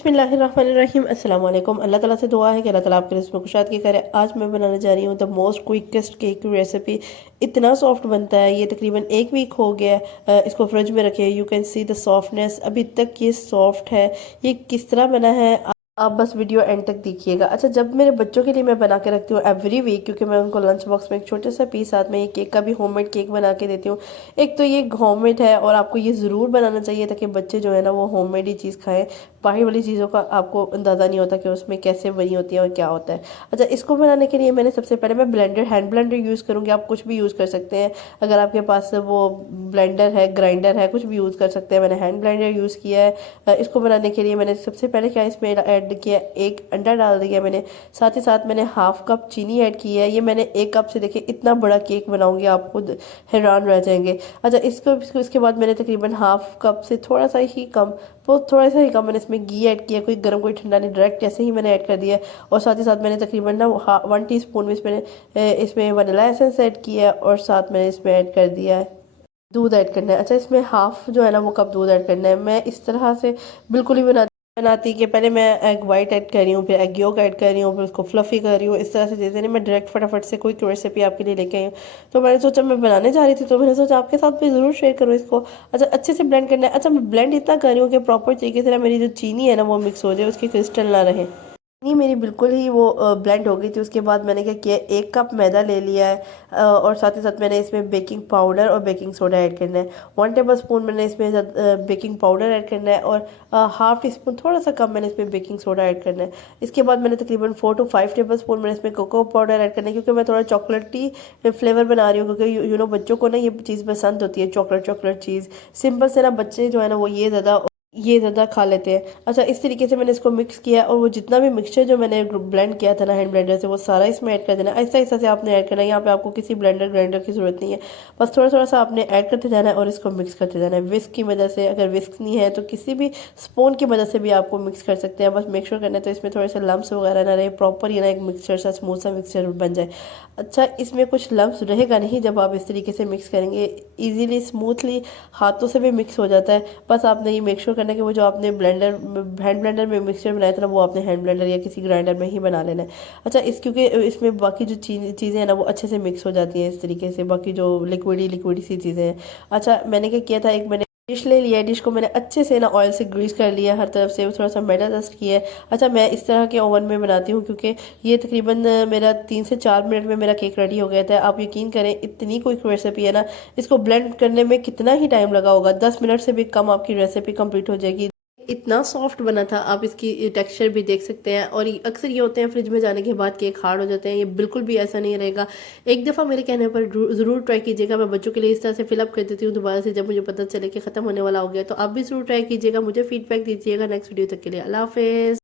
बिस्मिल्लाहिर्रहमानिर्रहीम अस्सलाम वालेकुम। अल्लाह ताला से दुआ है कि अल्लाह ताला आपके रिज़्क़ में कुशादगी करे। आज मैं बनाने जा रही हूँ द मोस्ट क्विकेस्ट केक की रेसिपी। इतना सॉफ्ट बनता है, ये तकरीबन एक वीक हो गया है इसको फ्रिज में रखे। You can see the softness, अभी तक ये सॉफ्ट है। ये किस तरह बना है आप बस वीडियो एंड तक देखिएगा। अच्छा, जब मेरे बच्चों के लिए मैं बना के रखती हूँ एवरी वीक, क्योंकि मैं उनको लंच बॉक्स में एक छोटा सा पीस साथ में ये केक का भी होममेड केक बना के देती हूँ। एक तो ये होममेड है और आपको ये ज़रूर बनाना चाहिए ताकि बच्चे जो है ना वो होममेड ही चीज़ खाएं। बाहर वाली चीज़ों का आपको अंदाज़ा नहीं होता कि उसमें कैसे बनी होती है और क्या होता है। अच्छा, इसको बनाने के लिए मैंने सबसे पहले मैं ब्लेंडर, हैंड ब्लेंडर यूज़ करूँगी। आप कुछ भी यूज़ कर सकते हैं, अगर आपके पास वो ब्लेंडर है, ग्राइंडर है, कुछ भी यूज़ कर सकते हैं। मैंने हैंड ब्लेंडर यूज़ किया है। इसको बनाने के लिए मैंने सबसे पहले क्या इसमें ऐड किया, एक अंडा डाल दिया मैंने। साथ ही साथ मैंने हाफ कप चीनी ऐड की है। ये मैंने एक कप से, देखिए इतना बड़ा केक बनाऊंगी, आप खुद हैरान रह जाएंगे। अच्छा, इसके बाद मैंने तकरीबन हाफ कप से थोड़ा सा ही कम, तो थोड़ा सा ही कम मैंने इसमें घी ऐड किया। कोई गर्म कोई ठंडा नहीं, डायरेक्ट ऐसे ही मैंने ऐड कर दिया। और साथ ही साथ मैंने तकरीबन ना 1 टीस्पून में इसमें वनीला एसेंस ऐड किया है और साथ मैंने इसमें ऐड कर दिया है दूध ऐड करना है। अच्छा, इसमें हाफ जो है ना वो कप दूध ऐड करना है। मैं इस तरह से बिल्कुल ही बनाती कि पहले मैं एग वाइट ऐड कर रही हूँ, फिर एग योक ऐड कर रही हूँ, फिर उसको फ्लफी कर रही हूँ। इस तरह से चीज़ें नहीं, मैं डायरेक्ट फटाफट से कोई रेसिपी आपके लिए लेके आई हूँ। तो मैंने सोचा मैं बनाने जा रही थी, तो मैंने सोचा आपके साथ भी ज़रूर शेयर करूँ इसको। अच्छा, अच्छे से ब्लेंड करना है। अच्छा, मैं ब्लेंड इतना कर रही हूँ कि प्रॉपर तरीके से ना मेरी जो चीनी है ना वो मिक्स हो जाए, उसकी क्रिस्टल ना रहे। नहीं, मेरी बिल्कुल ही वो ब्लेंड हो गई थी। उसके बाद मैंने क्या किया, 1 कप मैदा ले लिया है और साथ ही साथ मैंने इसमें बेकिंग पाउडर और बेकिंग सोडा ऐड करना है। 1 टेबल स्पून मैंने इसमें बेकिंग पाउडर ऐड करना है और हाफ टी स्पून थोड़ा सा कम मैंने इसमें बेकिंग सोडा ऐड करना है। इसके बाद मैंने तकरीबन 4 to 5 टेबल स्पून मैंने इसमें कोको पाउडर ऐड करना है, क्योंकि मैं थोड़ा चॉकलेटी फ्लेवर बना रही हूँ। क्योंकि यू नो बच्चों को ना ये चीज़ पसंद होती है, चॉकलेट चॉकलेट चीज़। सिंपल से ना बच्चे जो है ना वो ये ज़्यादा खा लेते हैं। अच्छा, इस तरीके से मैंने इसको मिक्स किया और वो जितना भी मिक्सचर जो मैंने ब्लेंड किया था ना हैंड ब्लेंडर से, वो सारा इसमें ऐड कर देना। ऐसा ऐसा से आपने ऐड करना है। यहाँ पे आपको किसी ब्लेंडर ग्राइंडर की ज़रूरत नहीं है, बस थोड़ा थोड़ा सा आपने ऐड करते जाना है और इसको मिक्स करते जाना है विस्क की मदद से। अगर विस्क नहीं है तो किसी भी स्पून की मदद से भी आपको मिक्स कर सकते हैं। बस मेक श्योर करना है तो इसमें थोड़े से लम्स वगैरह ना रहे, प्रॉपर ये ना एक मिक्सचर सा स्मूथ सा मिक्सचर बन जाए। अच्छा, इसमें कुछ लम्स रहेगा नहीं जब आप इस तरीके से मिक्स करेंगे, ईजीली स्मूथली हाथों से भी मिक्स हो जाता है। बस आपने ये मेक श्योर करना है कि वो जो आपने हैंड ब्लेंडर में मिक्सचर बनाया था ना, वो आपने हैंड ब्लेंडर या किसी ग्राइंडर में ही बना लेना है। अच्छा, क्योंकि इसमें बाकी जो चीज़ें हैं ना वो अच्छे से मिक्स हो जाती हैं इस तरीके से, बाकी जो लिक्विडी लिक्विडी सी चीज़ें हैं। अच्छा, मैंने क्या किया था, एक मैंने डिश ले लिया है। डिश को मैंने अच्छे से ना ऑयल से ग्रीस कर लिया हर तरफ से, थोड़ा सा मैदा डस्ट किया है। अच्छा, मैं इस तरह के ओवन में बनाती हूँ क्योंकि ये तकरीबन मेरा 3 से 4 मिनट में मेरा केक रेडी हो गया था। आप यकीन करें, इतनी क्विक रेसिपी है ना, इसको ब्लेंड करने में कितना ही टाइम लगा होगा, 10 मिनट से भी कम आपकी रेसिपी कंप्लीट हो जाएगी। इतना सॉफ्ट बना था, आप इसकी टेक्सचर भी देख सकते हैं। और अक्सर ये होते हैं फ्रिज में जाने के बाद केक हार्ड हो जाते हैं, ये बिल्कुल भी ऐसा नहीं रहेगा। एक दफ़ा मेरे कहने पर ज़रूर ट्राई कीजिएगा। मैं बच्चों के लिए इस तरह से फिलअप कर देती हूँ दोबारा से, जब मुझे पता चले कि ख़त्म होने वाला हो गया। तो आप भी ज़रूर ट्राई कीजिएगा, मुझे फीडबैक दीजिएगा। नेक्स्ट वीडियो तक के लिए अल्लाह हाफिज़।